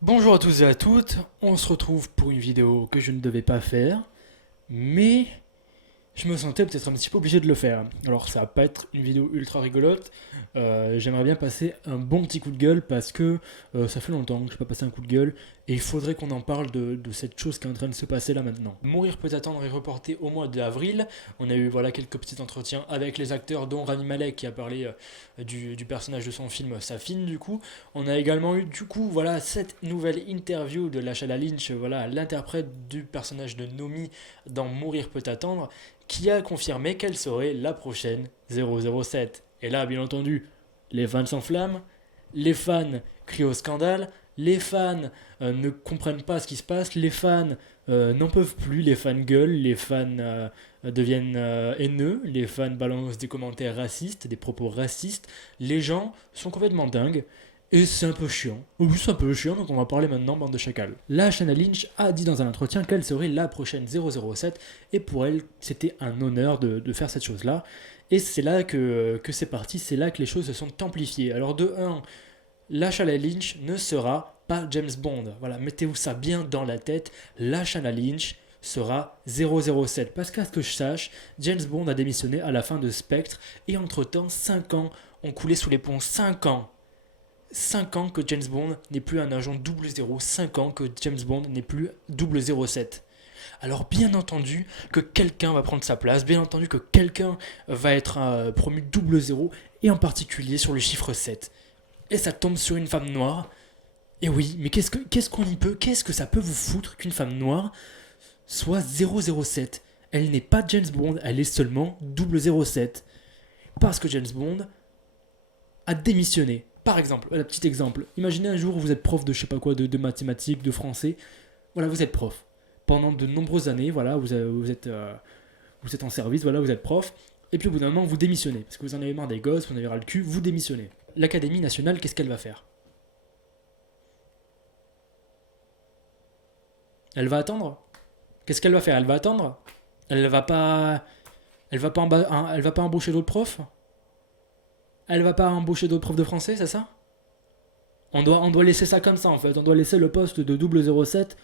Bonjour à tous et à toutes, on se retrouve pour une vidéo que je ne devais pas faire, mais je me sentais peut-être un petit peu obligé de le faire. Alors ça va pas être une vidéo ultra rigolote, j'aimerais bien passer un bon petit coup de gueule parce que ça fait longtemps que je n'ai pas passé un coup de gueule et il faudrait qu'on en parle de cette chose qui est en train de se passer là maintenant. Mourir peut attendre est reporté au mois d'avril. On a eu voilà quelques petits entretiens avec les acteurs dont Rami Malek qui a parlé du personnage de son film Safin du coup. On a également eu du coup voilà cette nouvelle interview de Lashana Lynch, voilà l'interprète du personnage de Nomi dans Mourir peut attendre qui a confirmé qu'elle serait la prochaine 007. Et là, bien entendu, les fans s'enflamment, les fans crient au scandale, les fans ne comprennent pas ce qui se passe, les fans n'en peuvent plus, les fans gueulent, les fans deviennent haineux, les fans balancent des commentaires racistes, des propos racistes, les gens sont complètement dingues. Et c'est un peu chiant. Oui, c'est un peu chiant, donc on va parler maintenant, bande de chacal. La Shanna Lynch a dit dans un entretien qu'elle serait la prochaine 007, et pour elle, c'était un honneur de faire cette chose-là. Et c'est là que c'est parti, c'est là que les choses se sont amplifiées. Alors de 1, la Shanna Lynch ne sera pas James Bond. Voilà, mettez-vous ça bien dans la tête. La Shanna Lynch sera 007. Parce qu'à ce que je sache, James Bond a démissionné à la fin de Spectre, et entre-temps, 5 ans ont coulé sous les ponts. 5 ans 5 ans que James Bond n'est plus un agent 00, 5 ans que James Bond n'est plus 007. Alors bien entendu que quelqu'un va prendre sa place, bien entendu que quelqu'un va être promu 00, et en particulier sur le chiffre 7. Et ça tombe sur une femme noire. Et oui, mais qu'est-ce qu'on y peut, qu'est-ce que ça peut vous foutre qu'une femme noire soit 007? Elle n'est pas James Bond, elle est seulement 007. Parce que James Bond a démissionné. Par exemple, un petit exemple, imaginez un jour où vous êtes prof de je sais pas quoi, de mathématiques, de français. Voilà, vous êtes prof. Pendant de nombreuses années, voilà, vous êtes en service, voilà, vous êtes prof. Et puis au bout d'un moment, vous démissionnez. Parce que vous en avez marre des gosses, vous en avez ras le cul, vous démissionnez. L'Académie nationale, qu'est-ce qu'elle va faire? Elle va attendre? Qu'est-ce qu'elle va faire? Elle va attendre? Elle va pas. Elle va pas embaucher d'autres profs? Elle va pas embaucher d'autres profs de français, c'est ça? On doit laisser ça comme ça en fait. On doit laisser le poste de 007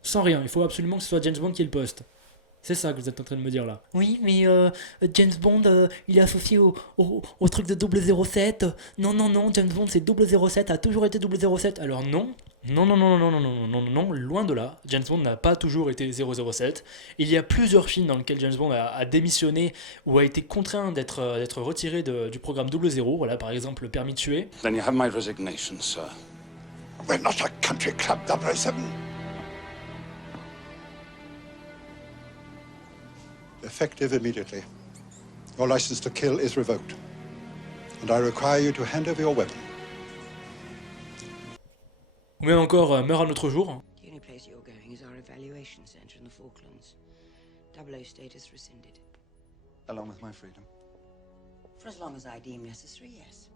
sans rien. Il faut absolument que ce soit James Bond qui ait le poste. C'est ça que vous êtes en train de me dire là. Oui, mais James Bond, il est associé au truc de 007. Non, non, non, James Bond c'est 007, a toujours été 007. Alors non, non, non, non, non, non, non, non, non, non, loin de là. James Bond n'a pas toujours été 007. Il y a plusieurs films dans lesquels James Bond a démissionné ou a été contraint d'être retiré du programme 00. Voilà, par exemple, le permis de tuer. Then you have my resignation, sir. We're not a country club, 007. Effective immediately. Your license to kill is revoked. And I require you to hand over your weapon. Ou même encore Meurt un autre jour. The only place you're going is our evaluation center in the Falklands. Double O status rescinded. Along with my freedom. For as long as I deem necessary, yes.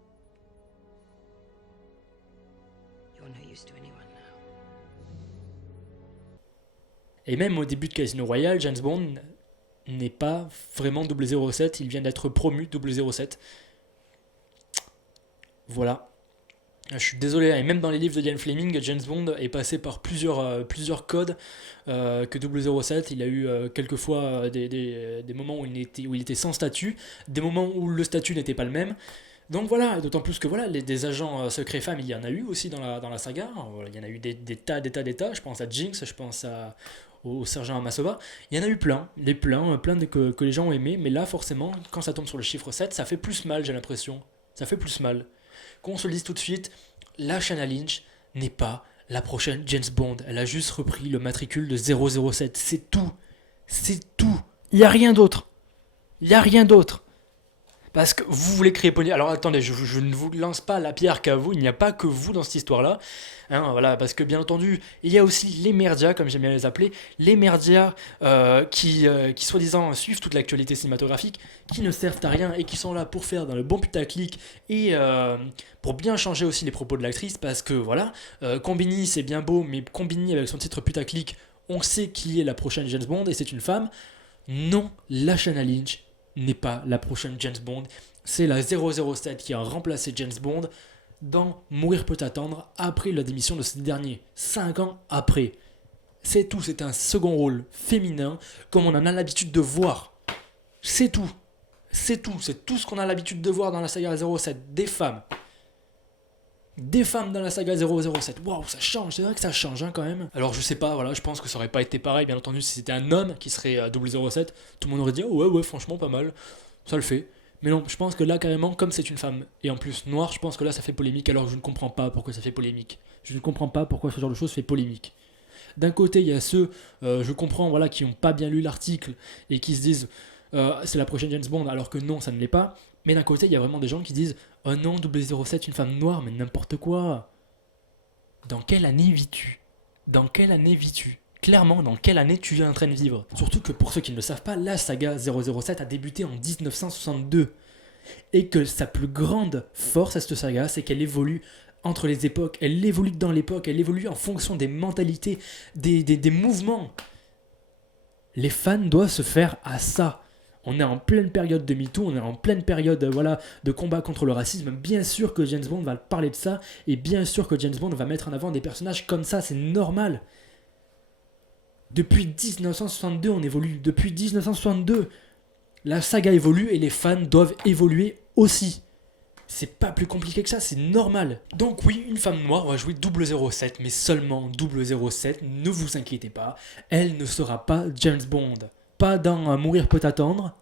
You're no use to anyone now. Et même au début de Casino Royale, James Bond n'est pas vraiment 007, il vient d'être promu 007. Voilà. Je suis désolé, et même dans les livres de Ian Fleming, James Bond est passé par plusieurs codes que 007. Il a eu quelquefois des moments où il était sans statut, des moments où le statut n'était pas le même. Donc voilà, d'autant plus que voilà, des agents secrets femmes, il y en a eu aussi dans la saga. Il y en a eu des tas. Je pense à Jinx, je pense au sergent Amasova. Il y en a eu plein, que les gens ont aimé. Mais là, forcément, quand ça tombe sur le chiffre 7, ça fait plus mal, j'ai l'impression. Ça fait plus mal. Qu'on se le dise tout de suite, la Shanna Lynch n'est pas la prochaine James Bond. Elle a juste repris le matricule de 007. C'est tout. C'est tout. Il n'y a rien d'autre. Il n'y a rien d'autre. Parce que vous voulez créer polémique. Alors attendez, je ne vous lance pas la pierre qu'à vous, il n'y a pas que vous dans cette histoire-là. Hein, voilà, parce que bien entendu, il y a aussi les merdias, comme j'aime bien les appeler, les merdias qui soi-disant suivent toute l'actualité cinématographique, qui ne servent à rien et qui sont là pour faire dans le bon putaclic et pour bien changer aussi les propos de l'actrice, parce que voilà, Combini c'est bien beau, mais Combini avec son titre putaclic, on sait qui est la prochaine James Bond et c'est une femme. Non, la Shanna Lynch n'est pas la prochaine James Bond. C'est la 007 qui a remplacé James Bond. dans Mourir peut attendre après la démission de ce dernier, 5 ans après. C'est tout, c'est un second rôle féminin comme on en a l'habitude de voir. C'est tout, c'est tout ce qu'on a l'habitude de voir dans la saga 07, des femmes. Des femmes dans la saga 007, waouh, ça change, c'est vrai que ça change quand même. Alors je sais pas, voilà, je pense que ça aurait pas été pareil, bien entendu, si c'était un homme qui serait 007, tout le monde aurait dit oh, ouais, franchement pas mal, ça le fait. Mais non, je pense que là carrément, comme c'est une femme, et en plus noire, je pense que là ça fait polémique, alors je ne comprends pas pourquoi ça fait polémique. Je ne comprends pas pourquoi ce genre de choses fait polémique. D'un côté, il y a ceux, je comprends, voilà, qui n'ont pas bien lu l'article et qui se disent c'est la prochaine James Bond, alors que non, ça ne l'est pas. Mais d'un côté, il y a vraiment des gens qui disent oh non, 007, une femme noire, mais n'importe quoi. Dans quelle année vis-tu ? Dans quelle année vis-tu ? Clairement, dans quelle année tu es en train de vivre ? Surtout que pour ceux qui ne le savent pas, la saga 007 a débuté en 1962. Et que sa plus grande force à cette saga, c'est qu'elle évolue entre les époques, elle évolue dans l'époque, elle évolue en fonction des mentalités, des mouvements. Les fans doivent se faire à ça. On est en pleine période de MeToo, on est en pleine période de combat contre le racisme. Bien sûr que James Bond va parler de ça, et bien sûr que James Bond va mettre en avant des personnages comme ça, c'est normal. Depuis 1962, on évolue. Depuis 1962, la saga évolue et les fans doivent évoluer aussi. C'est pas plus compliqué que ça, c'est normal. Donc oui, une femme noire va jouer 007, mais seulement 007, ne vous inquiétez pas, elle ne sera pas James Bond. Pas dans Mourir peut attendre,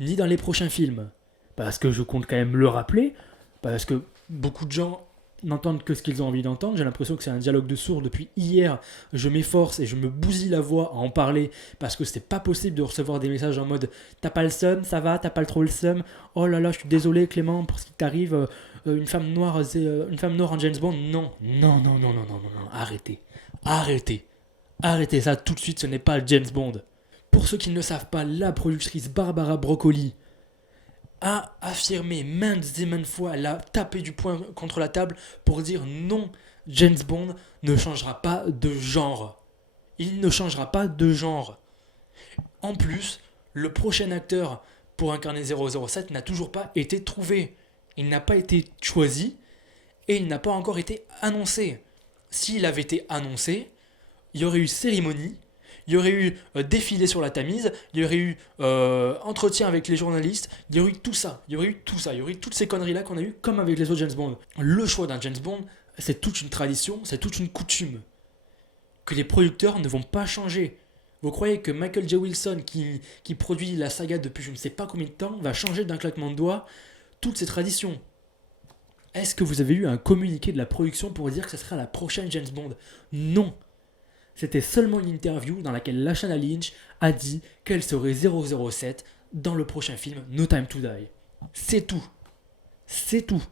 ni dans les prochains films. Parce que je compte quand même le rappeler, parce que beaucoup de gens n'entendent que ce qu'ils ont envie d'entendre. J'ai l'impression que c'est un dialogue de sourds. Depuis hier, je m'efforce et je me bousille la voix à en parler, parce que c'est pas possible de recevoir des messages en mode « T'as pas le seum, ça va, t'as pas trop le seum, oh là là, je suis désolé Clément pour ce qui t'arrive, une femme noire en James Bond. » Non, arrêtez ça tout de suite, ce n'est pas James Bond. Pour ceux qui ne le savent pas, la productrice Barbara Broccoli a affirmé maintes et maintes fois, elle a tapé du poing contre la table pour dire non, James Bond ne changera pas de genre. Il ne changera pas de genre. En plus, le prochain acteur pour incarner 007 n'a toujours pas été trouvé. Il n'a pas été choisi et il n'a pas encore été annoncé. S'il avait été annoncé, il y aurait eu cérémonie, il y aurait eu défilé sur la Tamise, il y aurait eu entretien avec les journalistes, il y aurait eu tout ça, il y aurait eu toutes ces conneries-là qu'on a eues comme avec les autres James Bond. Le choix d'un James Bond, c'est toute une tradition, c'est toute une coutume que les producteurs ne vont pas changer. Vous croyez que Michael J. Wilson, qui produit la saga depuis je ne sais pas combien de temps, va changer d'un claquement de doigts toutes ces traditions ? Est-ce que vous avez eu un communiqué de la production pour dire que ce sera la prochaine James Bond ? Non. C'était seulement une interview dans laquelle Lashana Lynch a dit qu'elle serait 007 dans le prochain film No Time to Die. C'est tout. C'est tout.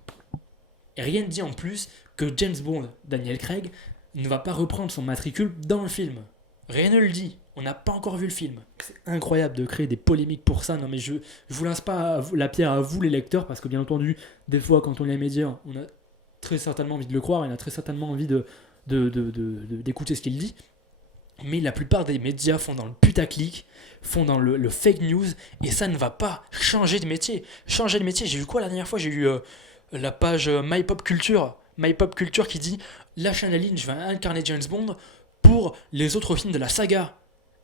Et rien ne dit en plus que James Bond, Daniel Craig, ne va pas reprendre son matricule dans le film. Rien ne le dit. On n'a pas encore vu le film. C'est incroyable de créer des polémiques pour ça. Non mais je vous lance pas la pierre à vous les lecteurs, parce que bien entendu, des fois quand on lit les médias, on a très certainement envie de le croire, on a très certainement envie d'écouter ce qu'il dit. Mais la plupart des médias font dans le putaclic, font dans le fake news, et ça ne va pas changer de métier. Changer de métier, j'ai vu quoi la dernière fois ? J'ai eu la page My Pop Culture qui dit « Lashana Lynch va incarner James Bond pour les autres films de la saga ».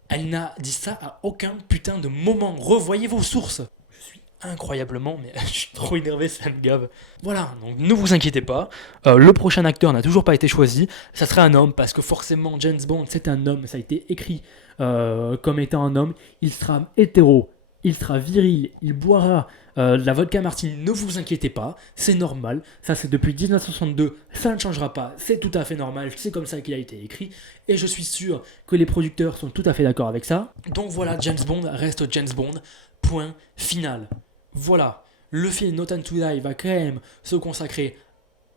Elle n'a dit ça à aucun putain de moment. Revoyez vos sources. Je suis incroyablement, mais je suis trop énervé, ça me gave. Voilà, donc ne vous inquiétez pas, le prochain acteur n'a toujours pas été choisi, ça sera un homme, parce que forcément James Bond c'est un homme, ça a été écrit comme étant un homme, il sera hétéro, il sera viril, il boira de la vodka martini, ne vous inquiétez pas, c'est normal, ça c'est depuis 1962, ça ne changera pas, c'est tout à fait normal, c'est comme ça qu'il a été écrit, et je suis sûr que les producteurs sont tout à fait d'accord avec ça. Donc voilà, James Bond reste James Bond, point final. Voilà, le film No Time to Die va quand même se consacrer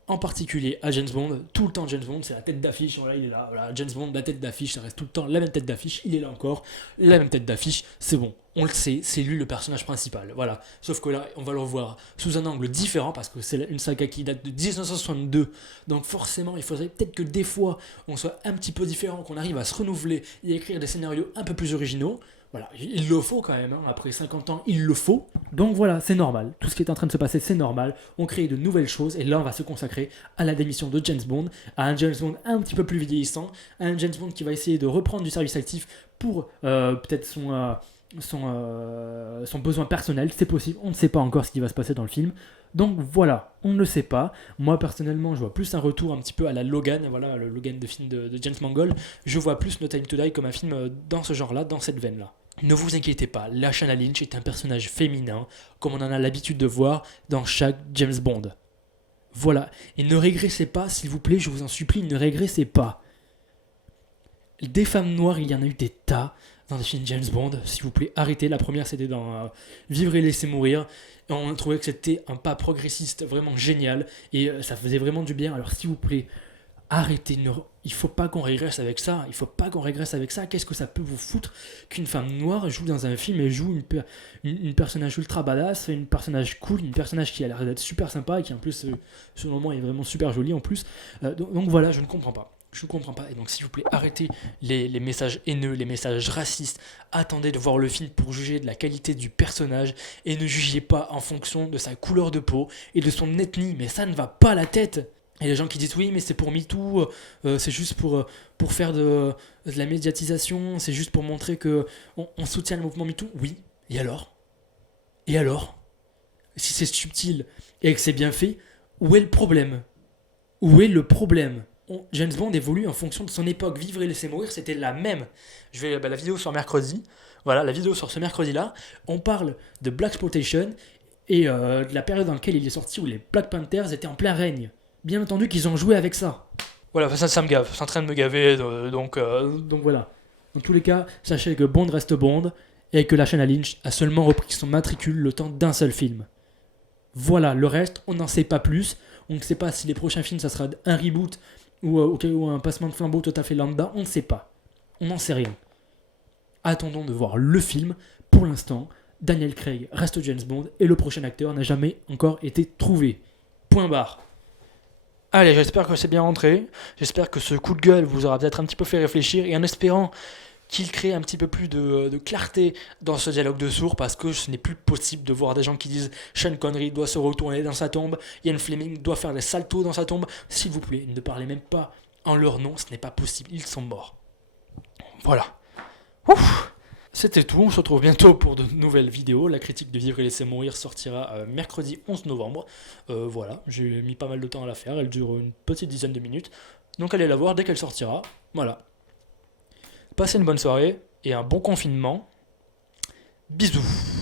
en particulier à James Bond. Tout le temps James Bond, c'est la tête d'affiche, voilà, il est là, voilà, James Bond, la tête d'affiche, ça reste tout le temps la même tête d'affiche, il est là encore, la même tête d'affiche, c'est bon, on le sait, c'est lui le personnage principal, voilà. Sauf que là, on va le revoir sous un angle différent, parce que c'est une saga qui date de 1962, donc forcément, il faudrait peut-être que des fois, on soit un petit peu différent, qu'on arrive à se renouveler et à écrire des scénarios un peu plus originaux. Voilà, il le faut quand même, hein. Après 50 ans, il le faut. Donc voilà, c'est normal. Tout ce qui est en train de se passer, c'est normal. On crée de nouvelles choses et là, on va se consacrer à la démission de James Bond, à un James Bond un petit peu plus vieillissant, à un James Bond qui va essayer de reprendre du service actif pour peut-être son besoin personnel. C'est possible, on ne sait pas encore ce qui va se passer dans le film. Donc voilà, on ne le sait pas. Moi personnellement, je vois plus un retour un petit peu à la Logan, voilà, le Logan de film de James Mangold. Je vois plus No Time to Die comme un film dans ce genre-là, dans cette veine-là. Ne vous inquiétez pas, Lashana Lynch est un personnage féminin, comme on en a l'habitude de voir dans chaque James Bond. Voilà, et ne régressez pas, s'il vous plaît, je vous en supplie, ne régressez pas. Des femmes noires, il y en a eu des tas dans des films James Bond, s'il vous plaît, arrêtez. La première, c'était dans Vivre et laisser mourir. Et on trouvait que c'était un pas progressiste vraiment génial, et ça faisait vraiment du bien. Alors s'il vous plaît, arrêtez, il faut pas qu'on régresse avec ça. Il faut pas qu'on régresse avec ça. Qu'est-ce que ça peut vous foutre qu'une femme noire joue dans un film et joue une personnage ultra badass, une personnage cool, une personnage qui a l'air d'être super sympa et qui en plus, selon moi, est vraiment super jolie en plus. Donc voilà, je ne comprends pas. Je ne comprends pas. Et donc s'il vous plaît, arrêtez les messages haineux, les messages racistes. Attendez de voir le film pour juger de la qualité du personnage et ne jugez pas en fonction de sa couleur de peau et de son ethnie. Mais ça ne va pas la tête. Et les gens qui disent oui mais c'est pour MeToo, c'est juste pour faire de la médiatisation, c'est juste pour montrer que on soutient le mouvement MeToo. Oui, et alors? Et alors? Si c'est subtil et que c'est bien fait, où est le problème? Où est le problème? James Bond évolue en fonction de son époque. Vivre et laisser mourir, c'était la même. La vidéo sort mercredi. Voilà, la vidéo sort ce mercredi-là. On parle de Blaxploitation et de la période dans laquelle il est sorti où les Black Panthers étaient en plein règne. Bien entendu qu'ils ont joué avec ça. Voilà, ça me gave. C'est en train de me gaver, donc voilà. Dans tous les cas, sachez que Bond reste Bond et que Lashana Lynch a seulement repris son matricule le temps d'un seul film. Voilà, le reste, on n'en sait pas plus. On ne sait pas si les prochains films, ça sera un reboot ou un passement de flambeau tout à fait lambda. On ne sait pas. On n'en sait rien. Attendons de voir le film. Pour l'instant, Daniel Craig reste James Bond et le prochain acteur n'a jamais encore été trouvé. Point barre. Allez, j'espère que c'est bien rentré. J'espère que ce coup de gueule vous aura peut-être un petit peu fait réfléchir et en espérant qu'il crée un petit peu plus de clarté dans ce dialogue de sourds parce que ce n'est plus possible de voir des gens qui disent Sean Connery doit se retourner dans sa tombe, Ian Fleming doit faire des saltos dans sa tombe. S'il vous plaît, ne parlez même pas en leur nom, ce n'est pas possible, ils sont morts. Voilà. Ouf. C'était tout, on se retrouve bientôt pour de nouvelles vidéos. La critique de Vivre et laisser mourir sortira mercredi 11 novembre. Voilà, j'ai mis pas mal de temps à la faire, elle dure une petite dizaine de minutes. Donc allez la voir dès qu'elle sortira. Voilà. Passez une bonne soirée et un bon confinement. Bisous.